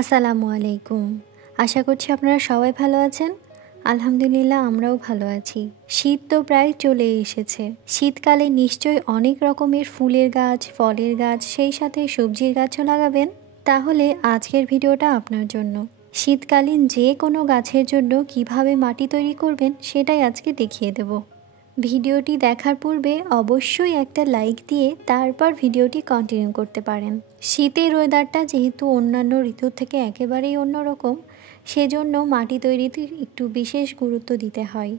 আসসালামু আলাইকুম। আশা করছি আপনারা সবাই ভালো আছেন। আলহামদুলিল্লাহ আমরাও ভালো আছি। শীত তো প্রায় চলে এসেছে। শীতকালে নিশ্চয়ই অনেক রকমের ফুলের গাছ, ফলের গাছ, সেই সাথে সবজির গাছও লাগাবেন। তাহলে আজকের ভিডিওটা আপনার জন্য। শীতকালীন যে কোনো গাছের জন্য কিভাবে মাটি তৈরি করবেন সেটাই আজকে দেখিয়ে দেব। ভিডিওটি দেখার পূর্বে অবশ্যই একটা লাইক দিয়ে তারপর ভিডিওটি কন্টিনিউ করতে পারেন। শীতের ওয়েদারটা যেহেতু অন্যান্য ঋতুর থেকে একেবারেই অন্যরকম, সেজন্য মাটি তৈরিতে একটু বিশেষ গুরুত্ব দিতে হয়।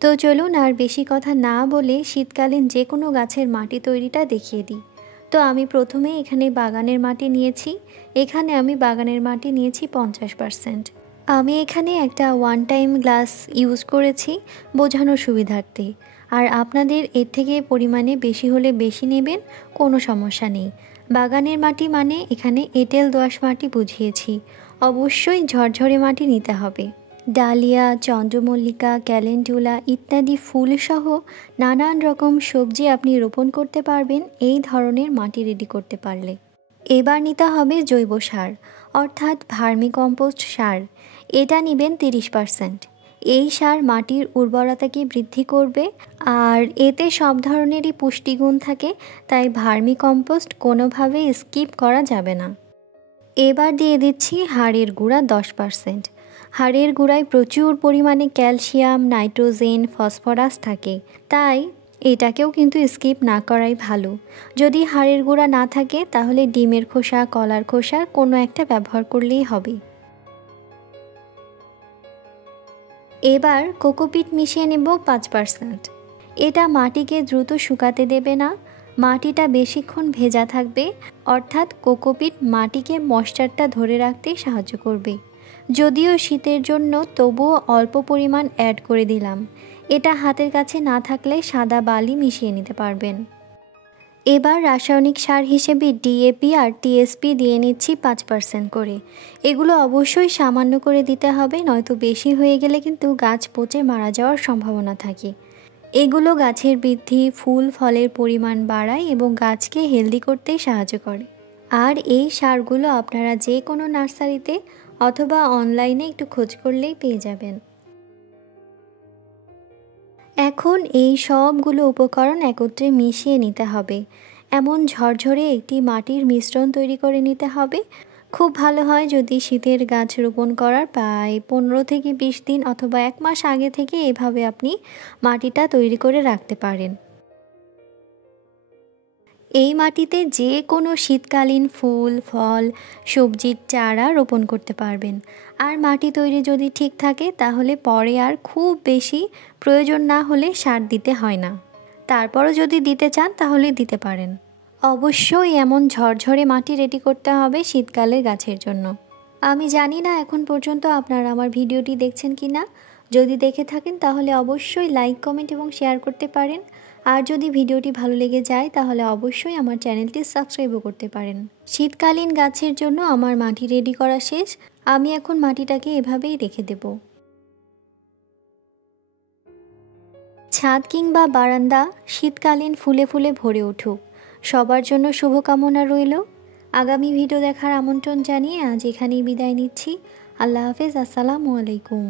তো চলুন আর বেশি কথা না বলে শীতকালীন যে কোনো গাছের মাটি তৈরিটা দেখিয়ে দিই। তো আমি প্রথমে এখানে বাগানের মাটি নিয়েছি। এখানে আমি বাগানের মাটি নিয়েছি 50%। আমি এখানে একটা ওয়ান টাইম গ্লাস ইউজ করেছি বোঝানোর সুবিধার্থে। আর আপনাদের এর থেকে পরিমাণে বেশি হলে বেশি নেবেন, কোনো সমস্যা নেই। বাগানের মাটি মানে এখানে এঁটেল দোআঁশ মাটি বুঝিয়েছি। অবশ্যই ঝরঝরে মাটি নিতে হবে। ডালিয়া, চন্দ্রমল্লিকা, ক্যালেন্ডুলা ইত্যাদি ফুলসহ নানান রকম সবজি আপনি রোপণ করতে পারবেন এই ধরনের মাটি রেডি করতে পারলে। এবার নিতে হবে জৈব সার, অর্থাৎ ভার্মিকম্পোস্ট সার। এটা নেবেন 30%। এই সার মাটির উর্বরতাকে বৃদ্ধি করবে আর এতে সব ধরনেরই পুষ্টিগুণ থাকে, তাই ভার্মিকম্পোস্ট কোনোভাবেই স্কিপ করা যাবে না। এবার দিয়ে দিচ্ছি হাড়ের গুঁড়া 10%। হাড়ের গুঁড়ায় প্রচুর পরিমাণে ক্যালসিয়াম, নাইট্রোজেন, ফসফরাস থাকে, তাই এটাকেও কিন্তু স্কিপ না করাই ভালো। যদি হাড়ের গুঁড়া না থাকে তাহলে ডিমের খোসা, কলার খোসা কোনো একটা ব্যবহার করলেই হবে। এবার কোকোপিট মিশিয়ে নেব 5%। এটা মাটিকে দ্রুত শুকাতে দেবে না, মাটিটা বেশিক্ষণ ভেজা থাকবে, অর্থাৎ কোকোপিট মাটিকে ময়েশ্চারটা ধরে রাখতে সাহায্য করবে। যদিও শীতের জন্য তবুও অল্প পরিমাণ অ্যাড করে দিলাম। এটা হাতের কাছে না থাকলে সাদা বালি মিশিয়ে নিতে পারবেন। এবার রাসায়নিক সার হিসেবে ডিএপি আর টিএসপি দিয়ে নিচ্ছি 5% করে। এগুলো অবশ্যই সামান্য করে দিতে হবে, নয়তো বেশি হয়ে গেলে কিন্তু গাছ পচে মারা যাওয়ার সম্ভাবনা থাকে। এগুলো গাছের বৃদ্ধি, ফুল ফলের পরিমাণ বাড়ায় এবং গাছকে হেলদি করতেই সাহায্য করে। আর এই সারগুলো আপনারা যে কোনো নার্সারিতে অথবা অনলাইনে একটু খোঁজ করলেই পেয়ে যাবেন। এখন এই সবগুলো উপকরণ একত্রে মিশিয়ে নিতে হবে। এমন ঝরঝরে একটি মাটির মিশ্রণ তৈরি করে নিতে হবে। খুব ভালো হয় যদি শীতের গাছ রোপণ করার প্রায় 15 থেকে 20 দিন অথবা 1 মাস আগে থেকে এভাবে আপনি মাটিটা তৈরি করে রাখতে পারেন। এই মাটিতে যে কোনো শীতকালীন ফুল, ফল, সবজির চারা রোপণ করতে পারবেন। আর মাটি তৈরি যদি ঠিক থাকে তাহলে পরে আর খুব বেশি প্রয়োজন না হলে সার দিতে হয় না। তারপরও যদি দিতে চান তাহলে দিতে পারেন। অবশ্যই এমন ঝরঝরে মাটি রেডি করতে হবে শীতকালের গাছের জন্য। আমি জানি না এখন পর্যন্ত আপনারা আমার ভিডিওটি দেখছেন কি না। যদি দেখে থাকেন তাহলে অবশ্যই লাইক, কমেন্ট এবং শেয়ার করতে পারেন। আর যদি ভিডিওটি ভালো লেগে যায় তাহলে অবশ্যই আমার চ্যানেলটি সাবস্ক্রাইবও করতে পারেন। শীতকালীন গাছের জন্য আমার মাটি রেডি করা শেষ। আমি এখন মাটিটাকে এভাবেই রেখে দেব। ছাদ কিংবা বারান্দা শীতকালীন ফুলে ফুলে ভরে উঠুক, সবার জন্য শুভকামনা রইল। আগামী ভিডিও দেখার আমন্ত্রণ জানিয়ে আজ এখানেই বিদায় নিচ্ছি। আল্লাহ হাফেজ। আসসালামু আলাইকুম।